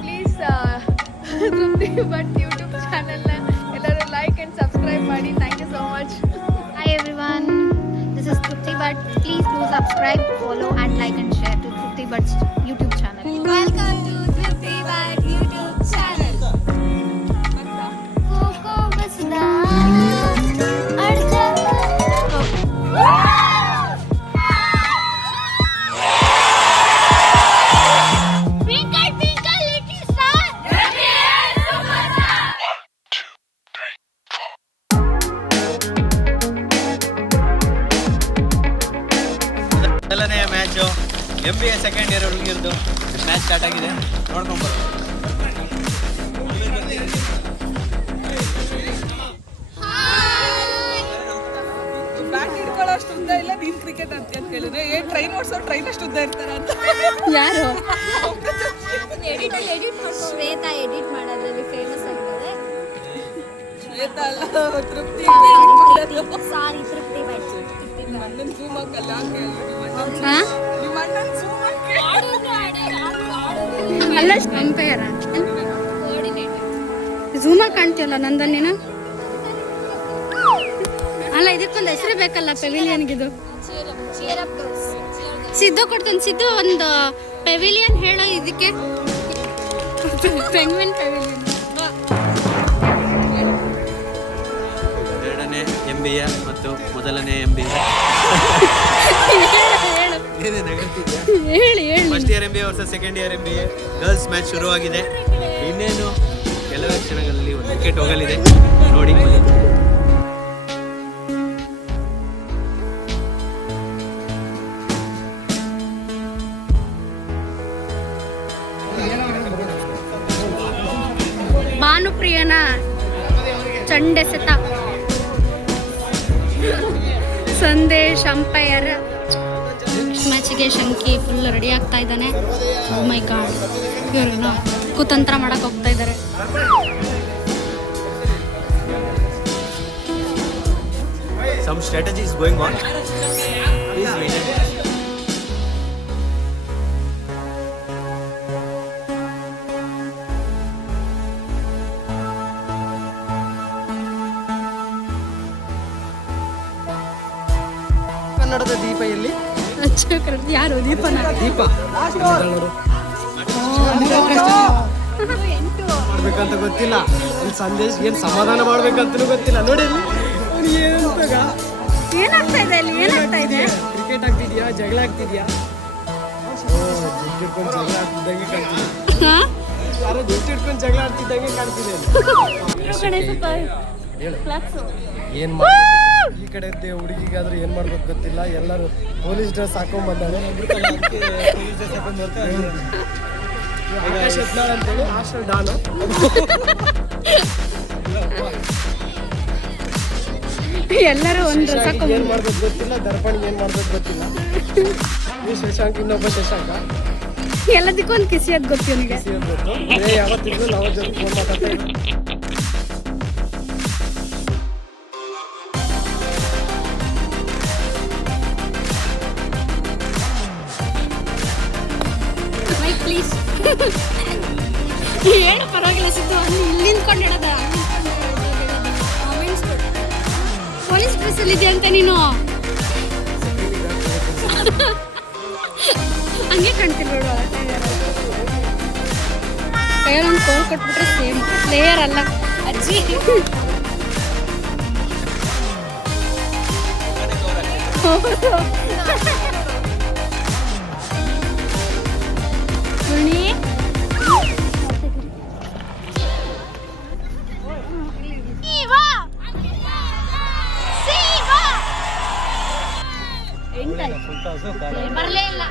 Please ತೃಪ್ತಿ but YouTube ಚಾನೆಲ್ನ ಎಲ್ಲರೂ ಲೈಕ್ ಆ್ಯಂಡ್ ಸಬ್ಸ್ಕ್ರೈಬ್ ಮಾಡಿ. Thank you so much. Hi everyone, this is Trupti Bhatt. Please do subscribe, follow and like and share to Trupti Bhatt's YouTube channel. Welcome to Trupti Bhatt YouTube channel. Coco Basda Arja Twinkle twinkle little star, ಮೊದಲನೆಯ match MBA second year ಹುಡುಗಿರ್ದು match start ಆಗಿದೆ, ನೋಡ್ಕೊಂಬರು. Bat ಹಿಡ್ಕೊಳ್ಳೋ ಅಷ್ಟು ಉದ್ದ ಇಲ್ಲ. ನೀನ್ cricket ಅಂತ ಕೇಳಿದ್ರೆ ಏನ್ ಟ್ರೈನ್ ಓಡಿಸೋ ಟ್ರೈನ್ ಅಷ್ಟು ಉದ್ದ ಇರ್ತಾರ ಅಂತ. ಯಾರು ಎಡಿಟ್ ಶ್ವೇತಾ ಎಡಿಟ್ ಮಾಡೋದ್ರಲ್ಲಿ ಫೇಮಸ್ ಆಗಿದ್ದಾರೆ. ಶ್ವೇತಾ ಅಲ್ಲ, ತೃಪ್ತಿ. ಸಾರಿ ತೃಪ್ತಿ ಬಟ್ ಅಣ್ಣನ್ ಝೂಮ್ ಹಾಕಲ್ಲ ನಿಮ್ಮ ಅಣ್ಣನ್ ಝೂಮ್ ಹಾಕಿ. ಅಲ್ಲ ಅಂಪೈರ ಝೂಮಾಗಿ ಕಾಣ್ತೀಯಲ್ಲ ನಂದನ್ ನೀನು. ಅಲ್ಲ ಇದಕ್ಕೊಂದು ಹೆಸರು ಬೇಕಲ್ಲ ಪೆವಿಲಿಯನ್ಗಿದು. ಸಿದ್ದು ಕೊಡ್ತಾನೆ. ಸಿದ್ದು ಒಂದು ಪೆವಿಲಿಯನ್ ಹೇಳೋ ಇದಕ್ಕೆ. Penguin pavilion. ಎರಡನೇ MBA ಮತ್ತು ಮೊದಲನೇ MBA. ಹೇಳಿ first year MBA versus second year MBA girls match ಶುರುವಾಗಿದೆ. ಇನ್ನೇನು ಕೆಲವೇ ಕ್ಷಣಗಳಲ್ಲಿ ಒಂದು ವಿಕೆಟ್ ಹೋಗಲಿದೆ, ನೋಡಿ. ಭಾನುಪ್ರಿಯನ ಚಂಡೆಸೆತ ಸಂದೇಶ್ ಅಂಪೈರ್. ಮ್ಯಾಚಿಗೆ ಶಂಕಿ ಫುಲ್ ರೆಡಿ ಆಗ್ತಾ ಇದ್ದಾನೆ. ಓ ಮೈ ಗಾಡ್, ಇವ್ರೇನೋ ಕುತಂತ್ರ ಮಾಡಕ್ ಹೋಗ್ತಾ ಇದ್ದಾರೆ. Some strategy is going on. Please wait. ಕನ್ನಡದ ದೀಪ ಎಲ್ಲಿ? ಯಾರು ದೀಪನ? ದೀಪ ಮಾಡ್ಬೇಕಂತ ಗೊತ್ತಿಲ್ಲ. ಒಂದು ಸಂದೇಶ ಏನ್ ಸಮಾಧಾನ ಮಾಡ್ಬೇಕಂತನೂ ಗೊತ್ತಿಲ್ಲ. ನೋಡಿ ಏನಾಗ್ತಾ ಇದೆ ಅಲ್ಲಿ? ಏನಾಗ್ತಾ ಇದೆ? ಕ್ರಿಕೆಟ್ ಆಗ್ತಿದ್ಯಾ, ಜಗಳ ಆಗ್ತಿದ್ಯಾ? ಜಗಳ ಆಗ್ತಿದ್ದಂಗೆ ಕಾಣ್ತಿದೆ. ಯಾರೋ ದುಡ್ಡು ಇಟ್ಕೊಂಡು ಜಗಳ ಆಡ್ತಿದ್ದಂಗೆ ಕಾಣ್ತಿದೆ. ಏನ್ ಈ ಕಡೆ ಹುಡುಗಿಗಾದ್ರೆ ಏನ್ ಮಾಡ್ಬೇಕು ಗೊತ್ತಿಲ್ಲ. ಎಲ್ಲರೂ ಪೊಲೀಸ್ ಡ್ರೆಸ್ ಹಾಕೊಂಡ್ ಬಂದಾಳೆ. ಅಂತೇಳಿ ಹಾಸ್ಟೆಲ್ ಡಾನು. ಎಲ್ಲರೂ ಒಂದು ಡ್ರೆಸ್ ಹಾಕೊಂಡ್ ಏನ್ ಮಾಡ್ಬೇಕು ಗೊತ್ತಿಲ್ಲ. ದರ್ಪಣಿ ಏನ್ ಮಾಡ್ಬೇಕು ಗೊತ್ತಿಲ್ಲ. ಈ ಶಶಾಂಕ್, ಇನ್ನೊಬ್ಬ ಶಶಾಂಕ, ಎಲ್ಲದಕ್ಕೂ ಒಂದು ಕಿಸಿ ಅದ್ ಗೊತ್ತು ನನಗೆ. ಯಾವತ್ತಿದ್ರು ನಾವು ಜೊತೆ ಫೋನ್ ಮಾತಾಡ್ತಾ ಇದ್ದೀವಿ. ಪ್ಲೀಸ್ ಏನು ಪರವಾಗಿಲ್ಲ ಸಿದ್ದು. ಅಲ್ಲಿ ಇಲ್ಲಿ ನಿಂತ್ಕೊಂಡಿಡೋದ ಪೊಲೀಸ್ ಡ್ರೆಸ್ ಅಲ್ಲಿ ಇದೆಯಾ ಅಂತ ನೀನು ಹಂಗೆ ಕಾಣ್ತಿರ್ಬೇಡ. ಕೈಯಲ್ಲೊಂದು ಕೋಲ್ ಕೊಟ್ಬಿಟ್ರೆ ಸೇಮ್ ಪ್ಲೇಯರ್ ಅಲ್ಲ ಅಜ್ಜಿ. ಬರಲೇ ಇಲ್ಲ.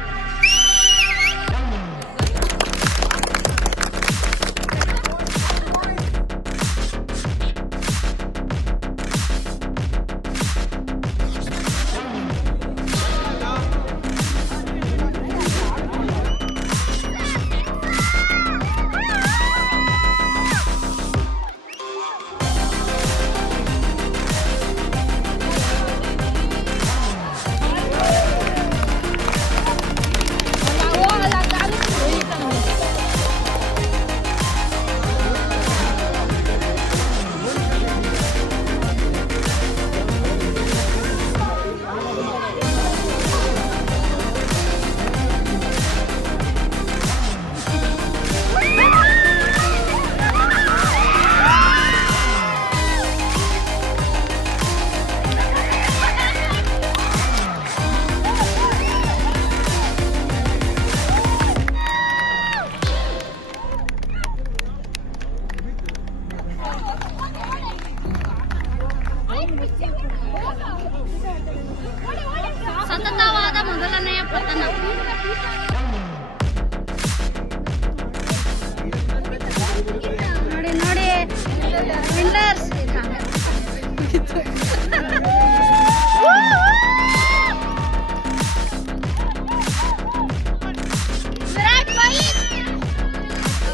ವಿನ್ನರ್ಸ್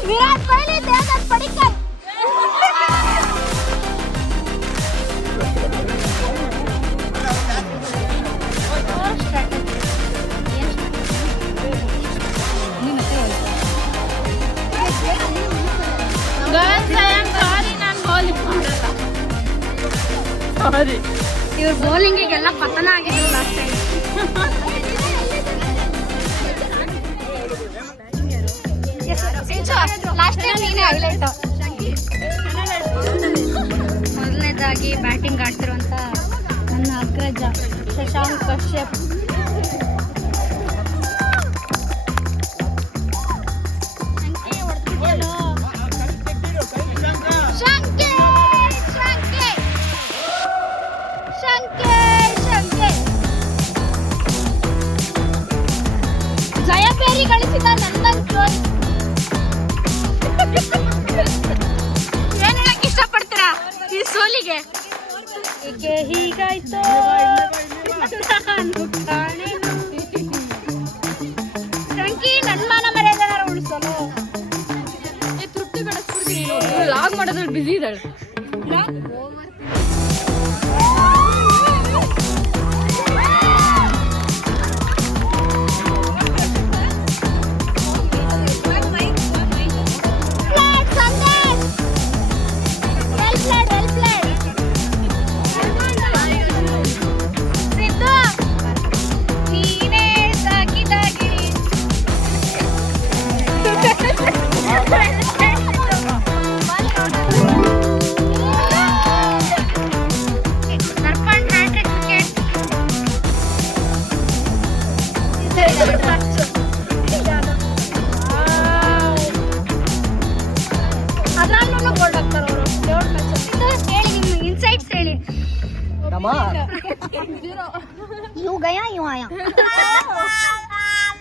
ವಿರಾಟ್ ಕೊಹ್ಲಿ ದೇವದತ್ ಪಡಿಕ್ಕರ್ ಇವ್ರ ಬೌಲಿಂಗಿಗೆಲ್ಲ ಪತನ ಆಗಿದ್ರು ಲಾಸ್ಟ್ ಟೈಮ್. ಲಾಸ್ಟ್ ಟೈಮ್ ನೀನೇ ಹೈಲೈಟ್. ಮೊದಲನೇದಾಗಿ ಬ್ಯಾಟಿಂಗ್ ಆಡ್ತಿರುವಂತ ನನ್ನ ಅಗ್ರಜ ಶಶಾಂಕ್ ಕಶ್ಯಪ್. ಜಯಪೇರಿ ಗಳಿಸಿದ ನಂದನ್ ಟ್ರೋಲ್. ಏನ್ ಹೇಳಕ್ ಇಷ್ಟಪಡ್ತೀರಾ ಈ ಸೋಲಿಗೆ? ಏಕೆ ಹೀಗಾಯ್ತು ಶಂಕಿ, ನನ್ ಮಾನ ಮರ್ಯಾದೆನಾರ ಉಳಿಸಲು ತೃಪ್ತಿ ಬೆಳೆಸ್ಬಿಡ್ತೀನಿ. ಲಾಗ್ ಮಾಡೋದ್ರಲ್ಲಿ ಬಿಸಿ ಇದ್ದಾಳೆ. ಅದ್ರಲ್ಲೂ ಗೋಲ್ಡ್ ಹಾಕ್ತಾರೆ ಅವರು. ಹೇಳಿ ನಿಮ್ಮ ಇನ್ಸೈಟ್ಸ್ ಹೇಳಿ.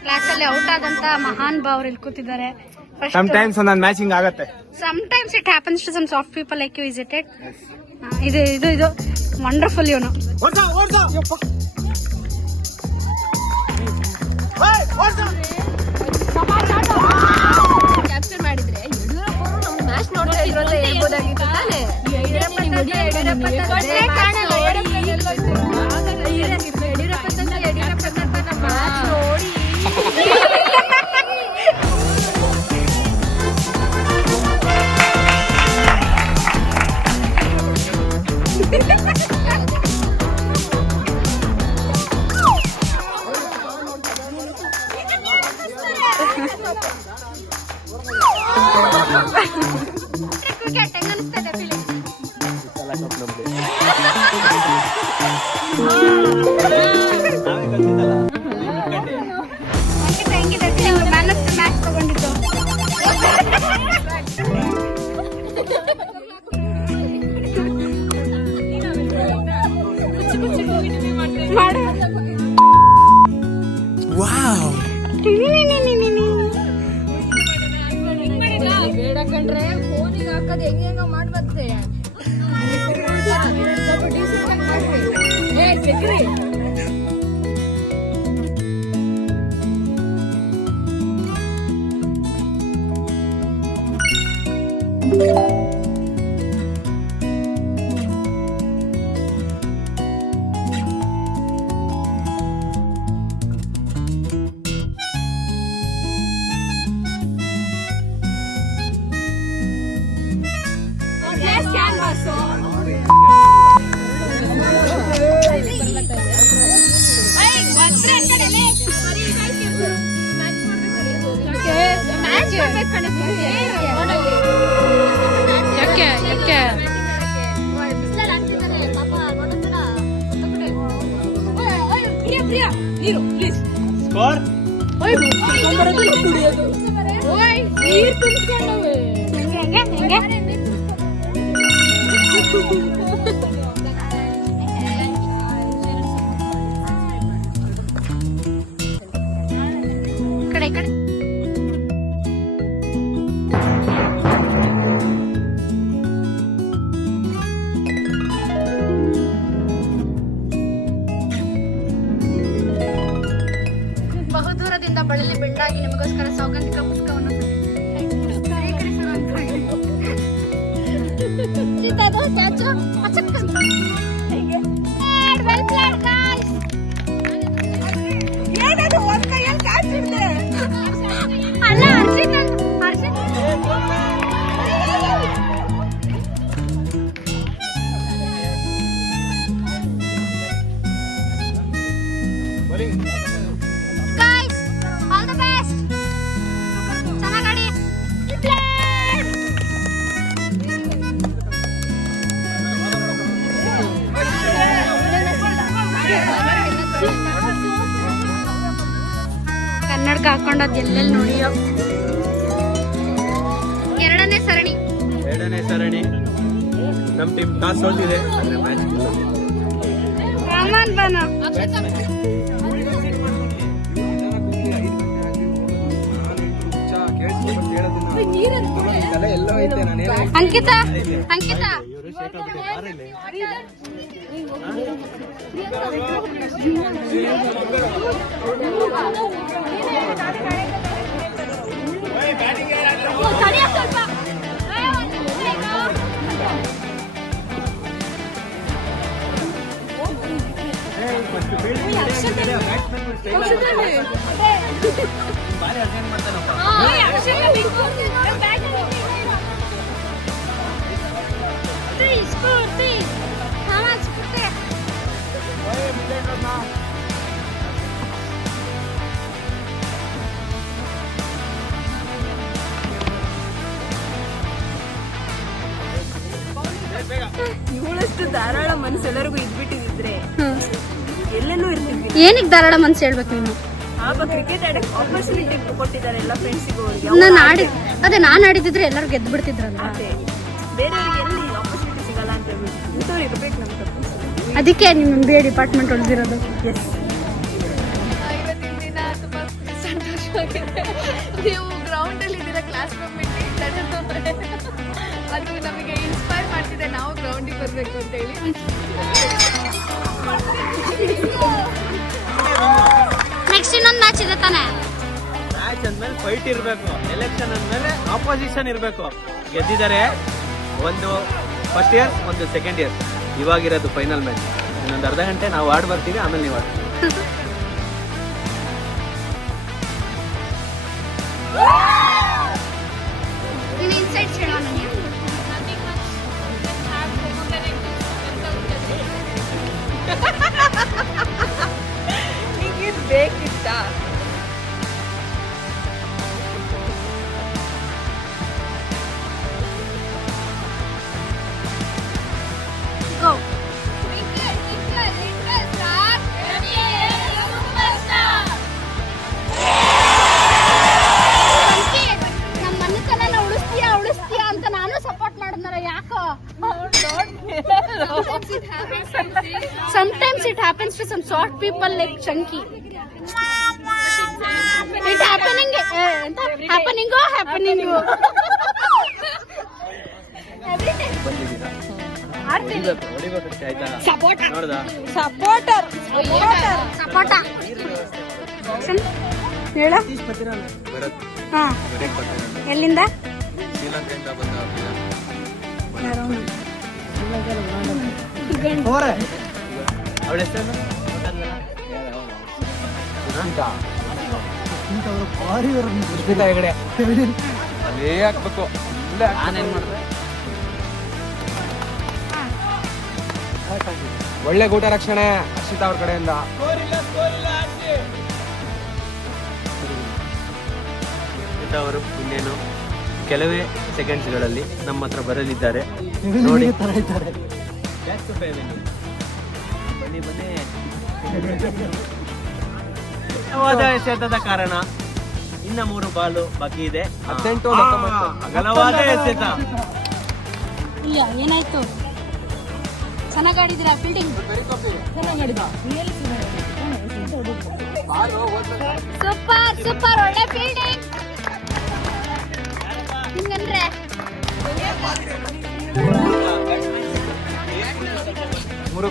ಕ್ಲಾಸಲ್ಲಿ ಔಟ್ ಆದಂತ ಮಹಾನ್ ಭಾವರು ಇಲ್ಲಿ ಕೂತಿದ್ದಾರೆ. ಸಮಟೈಮ್ಸ್ ಒಂದೊಂದು ಮ್ಯಾಚಿಂಗ್ ಆಗತ್ತೆ. Sometimes it happens to some soft people like you, is it? ಇದು ವಂಡರ್ಫುಲ್ ಇವನು. ಕ್ಯಾಪ್ಚರ್ ಮಾಡಿದ್ರೆ ಯಡಿಯೂರಪ್ಪ ಮ್ಯಾಚ್ ನೋಡ್ತಾ ಇದ್ರಂತ ಹೇಳ್ಬೋದಾಗಿತ್ತು ತಾನೆ. ಯಡಿಯೂರಪ್ಪ ಮ್ಯಾಚ್ ನೋಡಿ ಕ್ರಿಕೆಟ್ ಹೆಂಗ್ ಅನಿಸ್ತದೆ ಫೀಲಿಂಗ್? ಹೆಂಗಿದೆ feeling? Man of the match ತಗೊಂಡಿದ್ದು ಬೇಡ ಕಂಡ್ರೆ ಫೋನಿಗೆ ಹಾಕದ್ ಹೆಂಗ ಮಾಡ್ಬತ್ತೆ. ಯಾಕೆ ನೀರು ಪ್ಲೀಸ್. ನೀರು ತುಂಬಿಕೊಂಡವೆ. ಕಡೆ ಕಡೆ ಅಲ್ಲ ಅರ್ಶಿತ್ ಅರ್ಶಿತ್ Guys, all the best. ಚೆನ್ನಾಗಿ ಕನ್ನಡಕ ಹಾಕೊಂಡದ್ ಎಲ್ಲೆಲ್ಲಿ ನೋಡಿಯೋ. ಎರಡನೇ ಸರಣಿ ನಮ್ಮ ಟೀಮ್ ಟಾಸ್ ಸೋತಿದೆ ಅಂದ್ರೆ ಮ್ಯಾಚ್ ರಾಮನ್ ಬನ ಅಂಕಿತಾ ಇವಳಷ್ಟು ಧಾರಾಳ ಮನಸ್ಸೆಲ್ಲರಿಗೂ ಇದ್ಬಿಟ್ಟಿದ್ರೆ ಎಲ್ಲೆಲ್ಲೂ ಇರ್ತಿದ್ವಿ. ಏನಕ್ಕೆ ಧಾರಾಳ ಮನ್ಸು ಹೇಳ್ಬೇಕು ನೀನು? ಆಗ ಕ್ರಿಕೆಟ್ ಆಡಕ್ಕೆ ಆಪರ್ಚುನಿಟಿ ಕೊಟ್ಟಿದ್ದಾರೆ ಎಲ್ಲ ಫ್ರೆಂಡ್ಸಿಗೂ. ನಾನು ಆಡಿದ್ರೆ ಎಲ್ಲರೂ ಗೆದ್ದು ಬಿಡ್ತಿದ್ರಲ್ಲ. ಬೇರೆಯವ್ರಿಗೆ ಎಲ್ಲಿ ಆಪರ್ಚುನಿಟಿ ಸಿಗಲ್ಲ ಅಂತ ಹೇಳ್ಬಿಟ್ಟು ಇಂಥವ್ರು ಇರ್ಬೇಕು ನಮ್ಮ ತಪ್ಪು. ಅದಕ್ಕೆ ನಿಮ್ಮ MBA ಡಿಪಾರ್ಟ್ಮೆಂಟ್ ಉಳಿದಿರೋದು. ಇವತ್ತಿನ ದಿನ ತುಂಬಾ ಸಂತೋಷವಾಗಿದೆ. ನೀವು ಗ್ರೌಂಡ್ ಅಲ್ಲಿ ಇದ್ದೀರಾ, ಕ್ಲಾಸ್ ರೂಮ್ ಬಿಟ್ಟು ಅದು ನಮಗೆ ಇನ್ಸ್ಪೈರ್ ಮಾಡ್ತಿದೆ, ನಾವು ಗ್ರೌಂಡಿಗೆ ಬರಬೇಕು ಅಂತ ಹೇಳಿ. ನೆಕ್ಸ್ಟ್ ಇನ್ನೊಂದು ಮ್ಯಾಚ್ ಇದೆ ತಾನೆ? ಮ್ಯಾಚ್ ಅಂದ್ಮೇಲೆ ಫೈಟ್ ಇರಬೇಕು, ಎಲೆಕ್ಷನ್ ಅಂದ್ಮೇಲೆ ಆಪೋಸಿಷನ್ ಇರಬೇಕು. ಗೆದ್ದಿದ್ದಾರೆ ಒಂದು ಫಸ್ಟ್ ಇಯರ್, ಒಂದು ಸೆಕೆಂಡ್ ಇಯರ್. ಇವಾಗಿರೋದು ಫೈನಲ್ ಮ್ಯಾಚ್. ಇನ್ನೊಂದು ಅರ್ಧ ಗಂಟೆ ನಾವು ಆಡ್ ಬರ್ತೀವಿ, ಆಮೇಲೆ ನೀವು ಆಡಿ. ಇನ್ಸೈಡ್ ಹೇಳೋ ನನಗೆ. ನಿಂಗೆ ಬೇಕಿತ್ತ? Go. ನಮ್ಮ ಮನೆತನ ಉಳಿಸ್ತೀಯ ಅಂತ ನಾನು ಸಪೋರ್ಟ್ ಮಾಡಿದ್ನಾರ. ಯಾಕೋ sometimes it happens to some short people like Chunky. It happening every time. ಹೊಡಿಬೇಕಷ್ಟೇ, ಆಯ್ತಾ? Supporter. ನೋಡ್ದಾ? ಸಪೋರ್ಟರ್ ಹೇಳು. ಭರತ್ ಹಾ, ಎಲ್ಲಿಂದ? ಶ್ರೀಲಂಕೆಯಿಂದ ಬಂದ ಅವಳ ಹೆಸರು ಅದೇ ಹಾಕ್ಬೇಕು. ನಾನೇನ್ ಮಾಡಿದೆ? ಒಳ್ಳೆ ಗೂಟ ರಕ್ಷಣೆ ಹರ್ಷಿತಾ ಅವ್ರ ಕಡೆಯಿಂದ. ಅವರು ಇನ್ನೇನು ಕೆಲವೇ ಸೆಕೆಂಡ್ಸ್ಗಳಲ್ಲಿ ನಮ್ಮ ಹತ್ರ ಬರಲಿದ್ದಾರೆ. ನೋಡಿ, ಬನ್ನಿ ಬನ್ನಿ. ಎಸೆತದ ಕಾರಣ ಇನ್ನ 3 ಬಾಲು ಬಾಕಿ ಇದೆ. 18, 19. ಅಗಲವಾದ ಎಸೆತ. ಇಲ್ಲ, ಏನಾಯ್ತು? ಚೆನ್ನಾಗಿ ಆಡಿದಿರಾ ಫೀಲ್ಡಿಂಗ್? ಸೂಪರ್ ಒಳ್ಳೆ ಫೀಲ್ಡಿಂಗ್. ಹಿಂಗಂದ್ರೆ ಮೂರು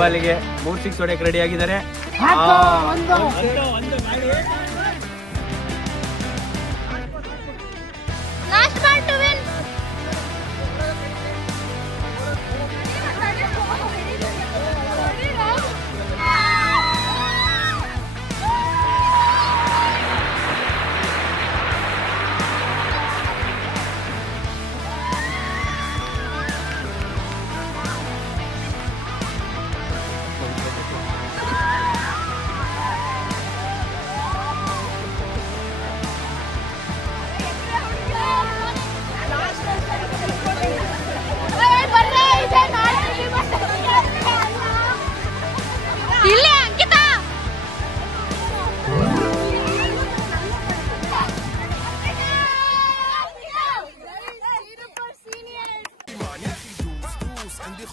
ಬಾಲಿಗೆ 3 6 ಹೊಡೆಯಕ್ಕೆ ರೆಡಿ ಆಗಿದ್ದಾರೆ. Last ball to win.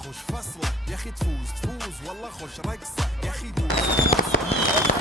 خوش فصله يا اخي تفوز والله خوش رقصه يا اخي دوس